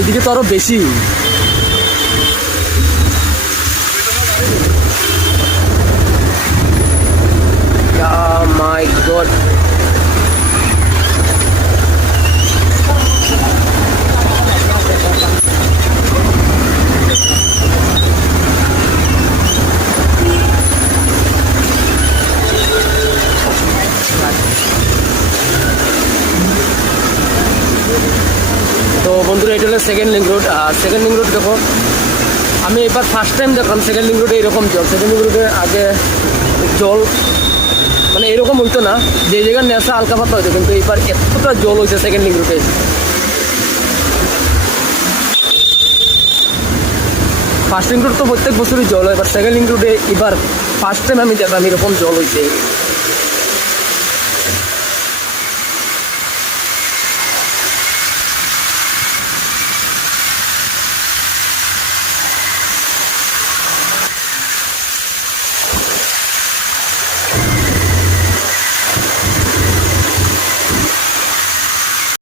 এদিকে তো আরো বেশি। মাই গড, তো বন্ধুরা এটা হলো সেকেন্ড লিঙ্ক রোড। আর সেকেন্ড লিঙ্ক রোড দেখো, আমি এবার ফার্স্ট টাইম দেখলাম সেকেন্ড লিঙ্ক রোডে এরকম জল। সেকেন্ড লিঙ্ক রোডে আগে জল মানে এরকম হইতো না, যে জায়গার নেশা হালকা পাতলা হইতো, কিন্তু এবার এতটা জল হয়েছে সেকেন্ড লিঙ্ক রোডে। ফার্স্ট লিঙ্ক রোড তো প্রত্যেক বছরই জল হয়, এবার সেকেন্ড লিঙ্ক রোডে এবার ফার্স্ট টাইম আমি দেখলাম এরকম জল হয়েছে।